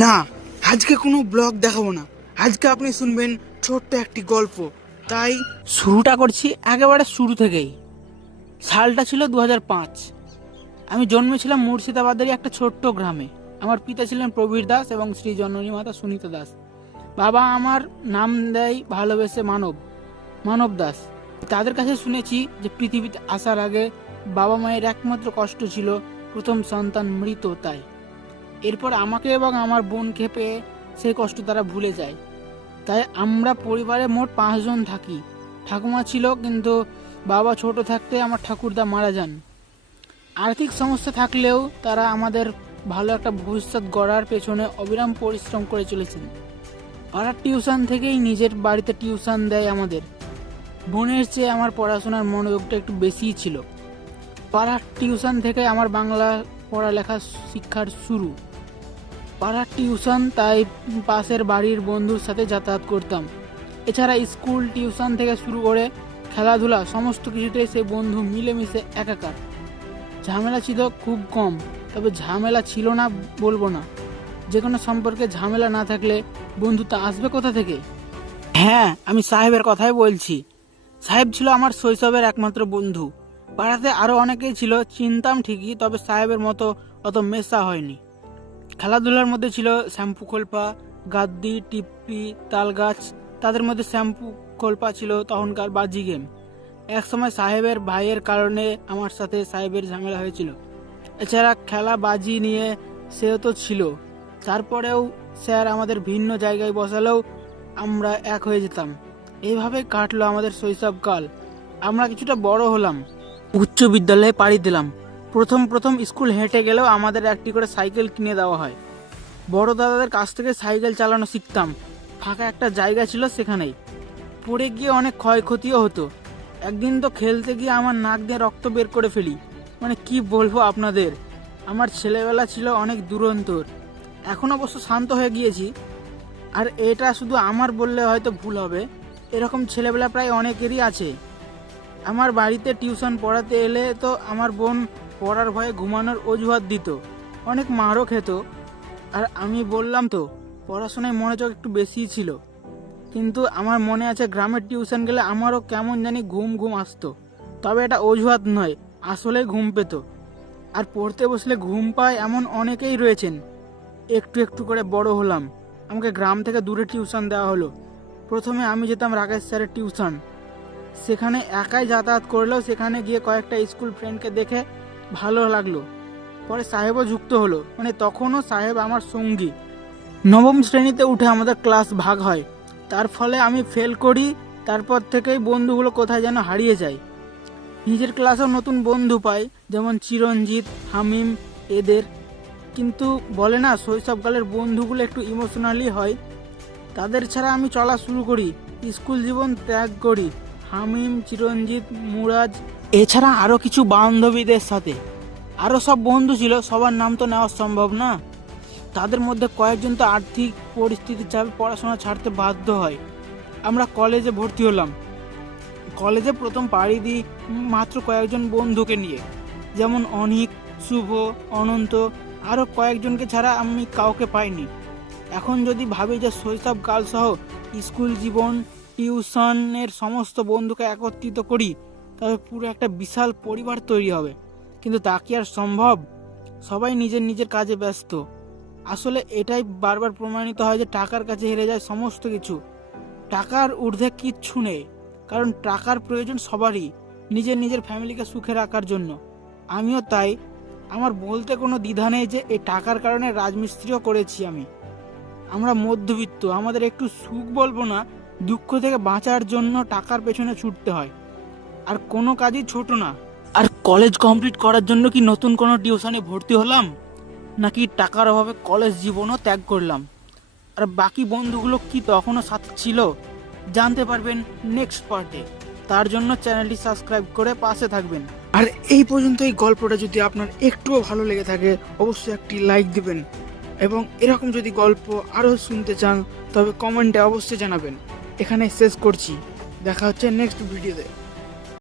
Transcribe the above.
না, আজকে কোনো ব্লগ দেখাবো না। আজকে আপনি শুনবেন ছোট্ট একটি গল্প। তাই শুরুটা করছি একেবারে শুরু থেকেই। সালটা ছিল 2005। আমি জন্মেছিলাম মুর্শিদাবাদেরই একটা ছোট্ট গ্রামে। আমার পিতা ছিলেন প্রবীর দাস এবং শ্রী জননী মাতা সুনীতা দাস। বাবা আমার নাম দেয় ভালোবেসে মানব দাস। তাদের কাছে শুনেছি যে পৃথিবীতে আসার আগে বাবা মায়ের একমাত্র কষ্ট ছিল প্রথম সন্তান মৃত, তাই এরপর আমাকে এবং আমার বোনকে পেয়ে সেই কষ্ট তারা ভুলে যায়। তাই আমরা পরিবারে মোট 5 জন থাকি। ঠাকুমা ছিল, কিন্তু বাবা ছোট থাকতে আমার ঠাকুরদা মারা যান। আর্থিক সমস্যা থাকলেও তারা আমাদের ভালো একটা ভবিষ্যৎ গড়ার পেছনে অবিরাম পরিশ্রম করে চলেছেন। পাড়ার টিউশন থেকেই নিজের বাড়িতে টিউশন দেয় আমাদের। বোনের চেয়ে আমার পড়াশোনার মনোযোগটা একটু বেশিই ছিল। পাড়ার টিউশন থেকে আমার বাংলা পড়ালেখা শিক্ষার শুরু। পাড়ার টিউশন, তাই পাশের বাড়ির বন্ধুর সাথে যাতায়াত করতাম। এছাড়া স্কুল, টিউশন থেকে শুরু করে খেলাধুলা সমস্ত কিছুতেই সে বন্ধু মিলেমিশে একাকার। ঝামেলা ছিল খুব কম, তবে ঝামেলা ছিল না বলবো না। যে কোনো সম্পর্কে ঝামেলা না থাকলে বন্ধুতা আসবে কোথা থেকে? হ্যাঁ, আমি সাহেবের কথাই বলছি। সাহেব ছিল আমার শৈশবের একমাত্র বন্ধু। পাড়াতে আরও অনেকেই ছিল, চিনতাম ঠিকই, তবে সাহেবের মতো অত মেশা হয়নি। খেলাধুলার মধ্যে ছিল শ্যাম্পু খোলপা, গাদ্দি, টিপ্পি, তালগাছ। তাদের মধ্যে শ্যাম্পু খোলপা ছিল তখনকার বাজি গেম। একসময় সাহেবের ভাইয়ের কারণে আমার সাথে সাহেবের ঝামেলা হয়েছিল। এছাড়া খেলা বাজি নিয়ে সেও তো ছিল। তারপরেও স্যার আমাদের ভিন্ন জায়গায় বসালেও আমরা এক হয়ে যেতাম। এইভাবে কাটলো আমাদের শৈশবকাল। আমরা কিছুটা বড় হলাম, উচ্চ বিদ্যালয়ে পাড়ি দিলাম। প্রথম স্কুল হেঁটে গেলেও আমাদের একটি করে সাইকেল কিনে দেওয়া হয়। বড় দাদাদের কাছ থেকে সাইকেল চালানো শিখতাম। ফাঁকা একটা জায়গা ছিল, সেখানেই পড়ে গিয়ে অনেক ক্ষয়ক্ষতিও হতো। একদিন তো খেলতে গিয়ে আমার নাক দিয়ে রক্ত বের করে ফেলি। মানে কি বলবো আপনাদের, আমার ছেলেবেলা ছিল অনেক দুরন্তর। এখন অবশ্য শান্ত হয়ে গিয়েছি। আর এটা শুধু আমার বললে হয়তো ভুল হবে, এরকম ছেলেবেলা প্রায় অনেকেরই আছে। আমার বাড়িতে টিউশন পড়াতে এলে তো আমার বোন পড়ার ভয়ে ঘুমানোর অজুহাত দিত, অনেক মারও খেত। আর আমি বললাম তো, পড়াশোনায় মনোযোগ একটু বেশিই ছিল। কিন্তু আমার মনে আছে গ্রামের টিউশন গেলে আমারও কেমন জানি ঘুম আসতো। তবে এটা অজুহাত নয়, আসলে ঘুম পেত। আর পড়তে বসলে ঘুম পায় এমন অনেকেই রয়েছেন। একটু একটু করে বড় হলাম। আমাকে গ্রাম থেকে দূরে টিউশন দেওয়া হলো। প্রথমে আমি যেতাম রাকেশ স্যারের টিউশন। সেখানে একাই যাতায়াত করলেও সেখানে গিয়ে কয়েকটা স্কুল ফ্রেন্ডকে দেখে ভালো লাগলো। পরে সাহেবও যুক্ত হলো, মানে তখনও সাহেব আমার সঙ্গী। নবম শ্রেণীতে উঠে আমাদের ক্লাস ভাগ হয়, তার ফলে আমি ফেল করি। তারপর থেকেই বন্ধুগুলো কোথায় যেন হারিয়ে যায়। নিজের ক্লাসেও নতুন বন্ধু পাই, যেমন চিরঞ্জিত, হামিম, এদের। কিন্তু বলে না, শৈশবকালের বন্ধুগুলো একটু ইমোশনালি হয়। তাদের ছাড়া আমি চলা শুরু করি, স্কুল জীবন ত্যাগ করি। হামিম, চিরঞ্জিত, মুরাজ, এছাড়া আরও কিছু বান্ধবীদের সাথে। আরও সব বন্ধু ছিল, সবার নাম তো নেওয়া সম্ভব না। তাদের মধ্যে কয়েকজন তো আর্থিক পরিস্থিতির চাপে পড়াশোনা ছাড়তে বাধ্য হয়। আমরা কলেজে ভর্তি হলাম। কলেজে প্রথম পাড়ি দিই মাত্র কয়েকজন বন্ধুকে নিয়ে, যেমন অনিক, শুভ, অনন্ত। আরও কয়েকজনকে ছাড়া আমি কাউকে পাইনি। এখন যদি ভাবি যে শৈশবকাল সহ স্কুল জীবন, টিউশনের সমস্ত বন্ধুকে একত্রিত করি, তবে পুরো একটা বিশাল পরিবার তৈরি হবে। কিন্তু তা কি আর সম্ভব? সবাই নিজের নিজের কাজে ব্যস্ত। আসলে এটাই বারবার প্রমাণিত হয় যে টাকার কাছে হেরে যায় সমস্ত কিছু। টাকার ঊর্ধ্বে কিচ্ছু নেই, কারণ টাকার প্রয়োজন সবারই, নিজের নিজের ফ্যামিলিকে সুখে রাখার জন্য। আমিও তাই। আমার বলতে কোনো দ্বিধা নেই যে এই টাকার কারণে রাজমিস্ত্রিও করেছি আমি। আমরা মধ্যবিত্ত, আমাদের একটু সুখ বলবো না, দুঃখ থেকে বাঁচার জন্য টাকার পেছনে ছুটতে হয়। আর কোনো কাজই ছোট না। আর কলেজ কমপ্লিট করার জন্য কি নতুন কোনো টিউশনে ভর্তি হলাম, নাকি টাকার অভাবে কলেজ জীবনও ত্যাগ করলাম? আর বাকি বন্ধুগুলো কি তখনও সাথে ছিল? জানতে পারবেন নেক্সট পার্টে। তার জন্য চ্যানেলটি সাবস্ক্রাইব করে পাশে থাকবেন। আর এই পর্যন্ত এই গল্পটা যদি আপনার একটুও ভালো লেগে থাকে, অবশ্যই একটি লাইক দিবেন। এবং এরকম যদি গল্প আরও শুনতে চান, তবে কমেন্টে অবশ্যই জানাবেন। এখানে শেষ করছি, দেখা হচ্ছে নেক্সট ভিডিওতে।